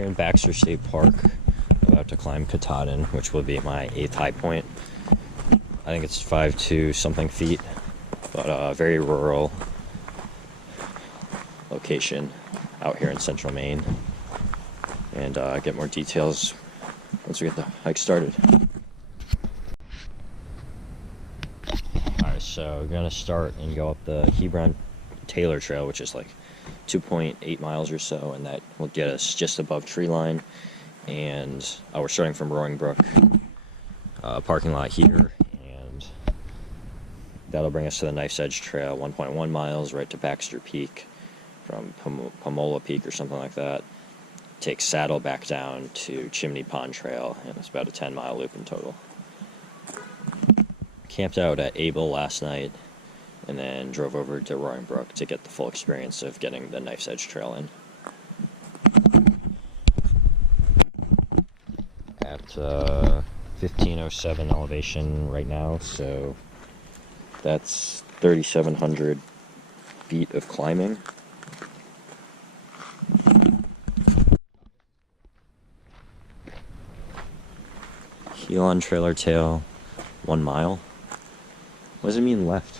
here in Baxter State Park, about to climb Katahdin, which will be my 8th high point. I think it's 5 something feet, but a very rural location out here in central Maine. And get more details once we get the hike started. Alright, so we're gonna start and go up the Hebron-Taylor Trail, which is like 2.8 miles or so, and that will get us just above tree line. And we're starting from Roaring Brook parking lot here, and that'll bring us to the Knife's Edge Trail, 1.1 miles right to Baxter Peak from Pamola Peak or something like that. Take Saddle back down to Chimney Pond Trail, and it's about a 10-mile loop in total. Camped out at Able last night, and then drove over to Roaring Brook to get the full experience of getting the Knife's Edge Trail in. At 1507 elevation right now, so that's 3,700 feet of climbing. Heel-on trailer tail, 1 mile. What does it mean left?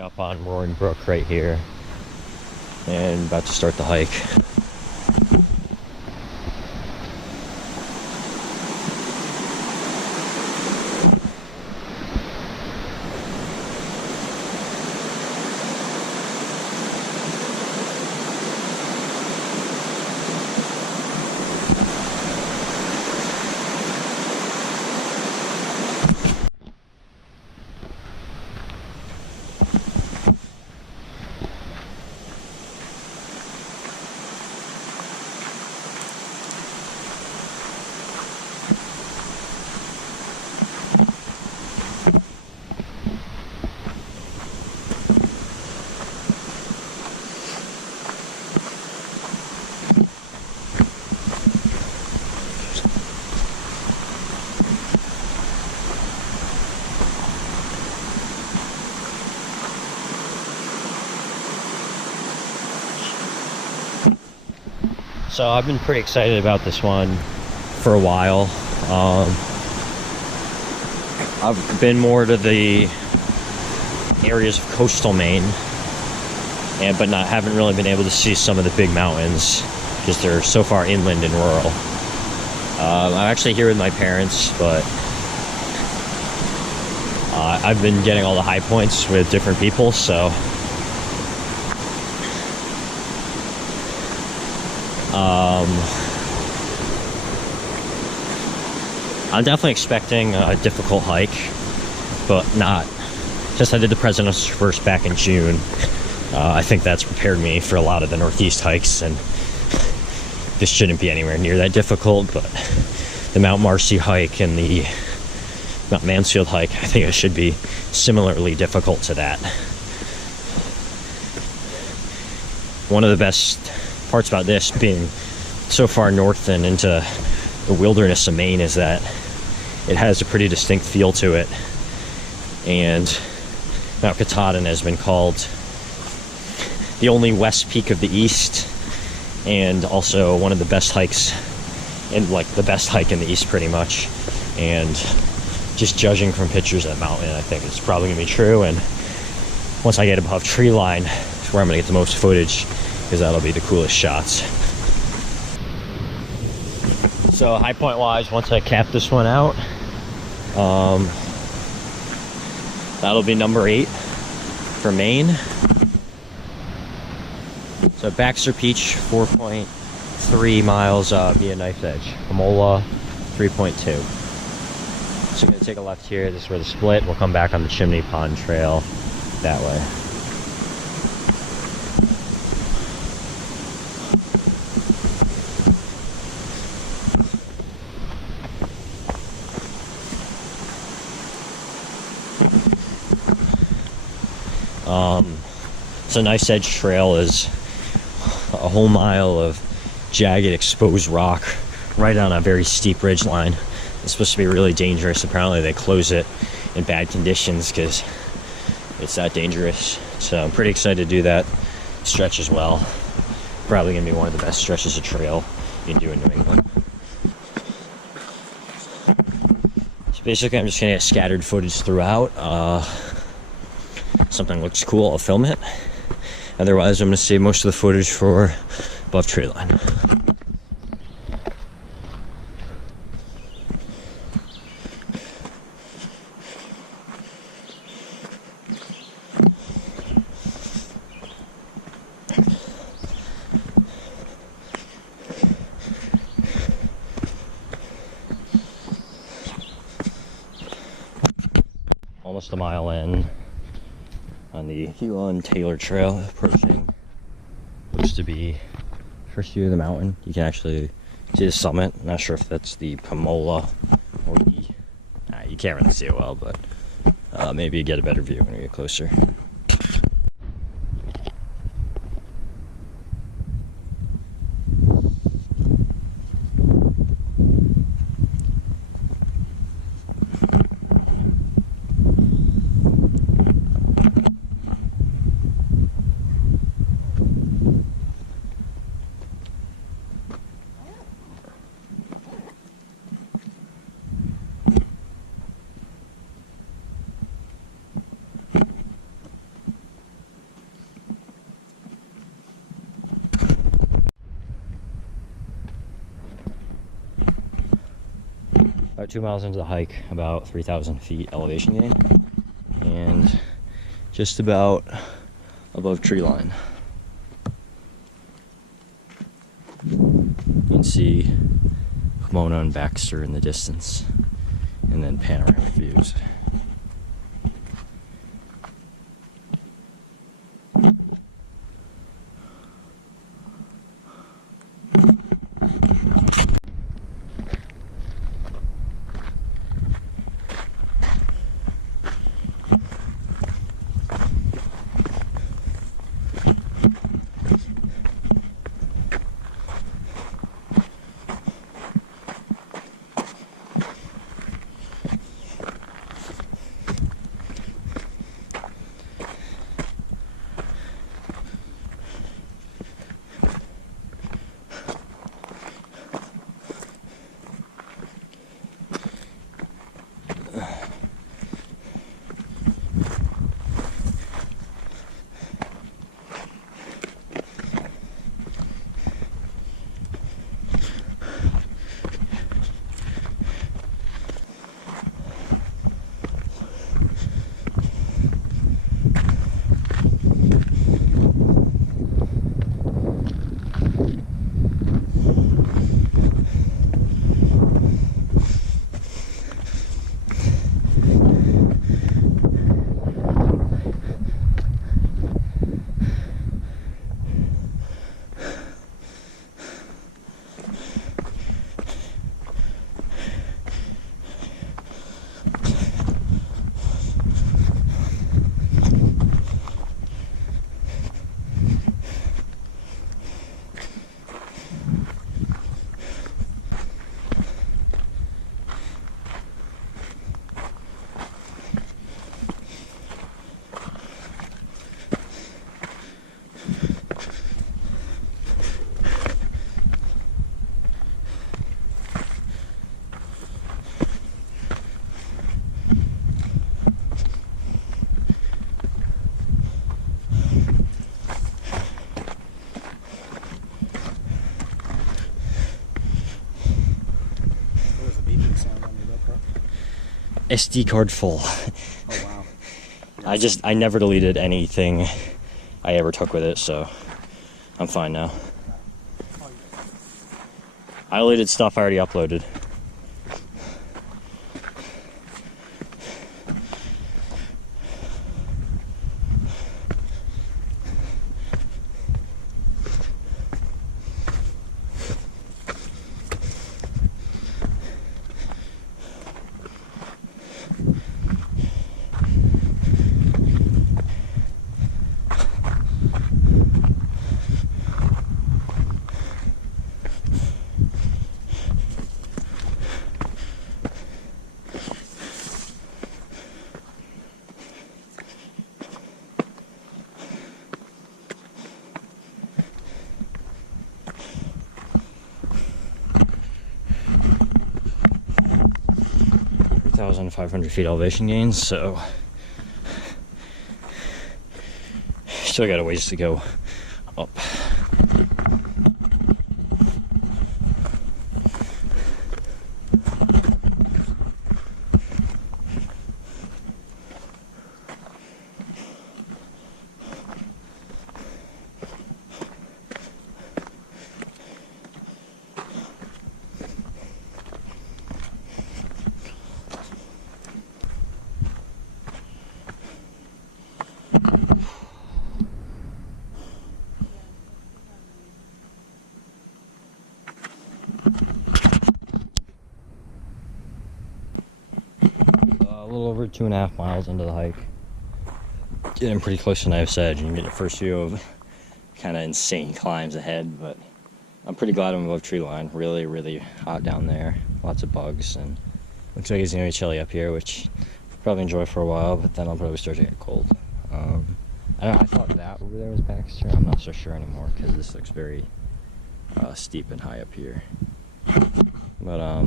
Up on Roaring Brook right here, and about to start the hike. So I've been pretty excited about this one for a while. I've been more to the areas of coastal Maine, but haven't really been able to see some of the big mountains because they're so far inland and rural. I'm actually here with my parents, but I've been getting all the high points with different people, so I'm definitely expecting a difficult hike, but not. Since I did the President's First back in June, I think that's prepared me for a lot of the Northeast hikes, and this shouldn't be anywhere near that difficult, but the Mount Marcy hike and the Mount Mansfield hike, I think it should be similarly difficult to that. One of the best parts about this being so far north and into the wilderness of Maine is that it has a pretty distinct feel to it, and Mount Katahdin has been called the only west peak of the east, and also one of the best hikes, and like the best hike in the east pretty much. And just judging from pictures of that mountain, I think it's probably gonna be true, and once I get above tree line, it's where I'm gonna get the most footage, because that'll be the coolest shots. So high point wise, once I cap this one out, that'll be number 8 for Maine. So Baxter Peach, 4.3 miles via Knife's Edge. Pamola, 3.2. So I'm gonna take a left here. This is where the split. We'll come back on the Chimney Pond Trail that way. It's a nice edge trail, is a whole mile of jagged exposed rock right on a very steep ridge line. It's supposed to be really dangerous. Apparently they close it in bad conditions because it's that dangerous. So I'm pretty excited to do that stretch as well. Probably gonna be one of the best stretches of trail you can do in New England. So basically I'm just gonna get scattered footage throughout. Something looks cool, I'll film it. Otherwise I'm gonna save most of the footage for above tree line. Almost a mile in on the Huon-Taylor Trail, approaching. Looks to be first view of the mountain. You can actually see the summit. I'm not sure if that's the Pamola or the... you can't really see it well, but maybe you get a better view when you get closer. About 2 miles into the hike, about 3,000 feet elevation gain, and just about above tree line. You can see Pamola and Baxter in the distance, and then panoramic views. SD card full. Oh wow. I never deleted anything I ever took with it, so I'm fine now. I deleted stuff I already uploaded. 4,500 feet elevation gains, so still got a ways to go up. A little over 2.5 miles into the hike. Getting pretty close to knife's edge, and you get your first view of kind of insane climbs ahead, but I'm pretty glad I'm above tree line. Really, really hot down there. Lots of bugs, and looks like it's gonna be chilly up here, which I'll probably enjoy for a while, but then I'll probably start to get cold. I don't know, I thought that over there was Baxter. I'm not so sure anymore, because this looks very steep and high up here. But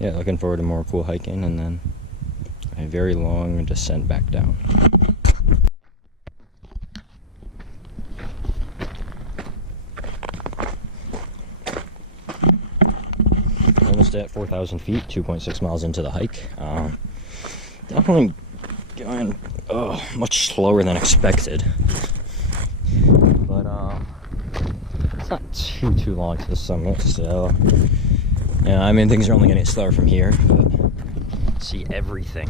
yeah, looking forward to more cool hiking, and then a very long descent back down. Almost at 4,000 feet, 2.6 miles into the hike. Definitely going much slower than expected, but it's not too long to the summit, so yeah, I mean, things are only going to get slower from here, but see everything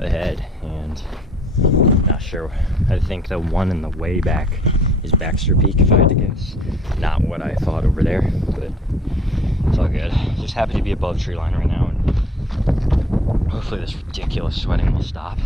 ahead, and not sure. I think the one in the way back is Baxter Peak, if I had to guess. Not what I thought over there, but it's all good. Just happy to be above tree line right now, and hopefully this ridiculous sweating will stop.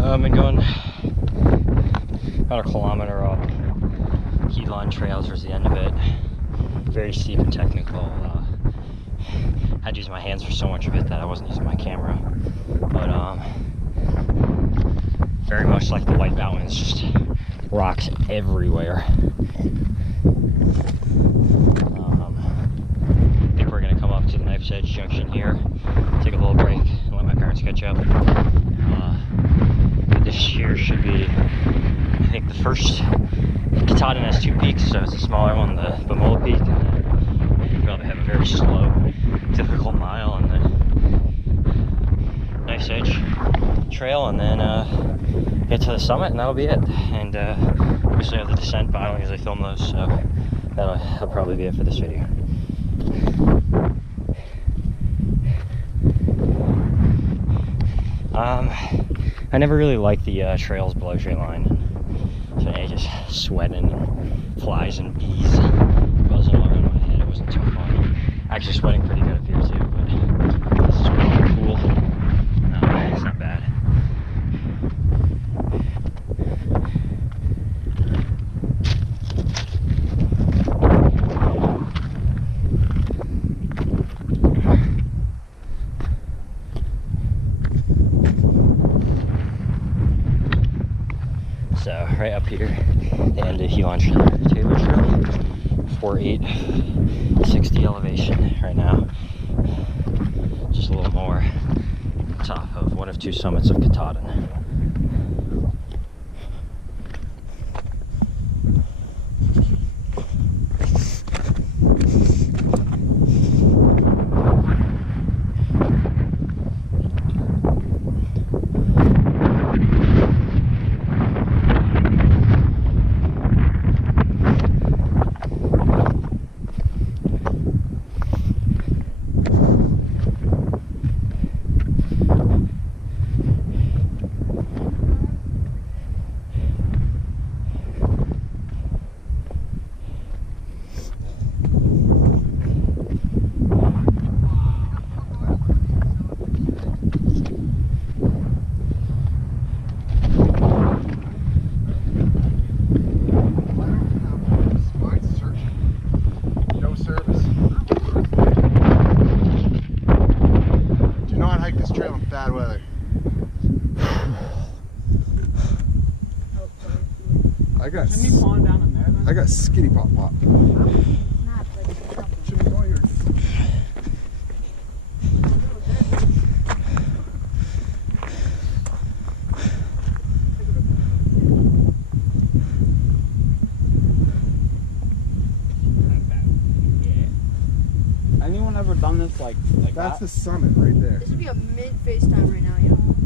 I've been going about a kilometer up Keyline Trail towards the end of it. Very steep and technical. I had to use my hands for so much of it that I wasn't using my camera. But very much like the White Mountains, just rocks everywhere. I think we're gonna come up to the Knife's Edge junction here, take a little break, and let my parents catch up. This here should be, I think, the first. Katahdin has 2 peaks, so it's a smaller one, the Pamola peak, and then you probably have a very slow, difficult mile on the Knife's Edge trail, and then get to the summit, and that'll be it. And obviously I have the descent filing as I film those, so that'll probably be it for this video. I never really liked the trails below tree line, so today, just sweating and flies and bees buzzing all around my head. It wasn't too fun. Actually sweating pretty good up here too, but this is really cool. No, it's not bad. So right up here, the end of Huon Taylor Trail, 4,860 elevation right now. Just a little more top of one of two summits of Katahdin. Bad weather. I got skinny pop pop. Should we go here? Anyone ever done this like That's the summit right there. This would be a mid FaceTime right now, you know?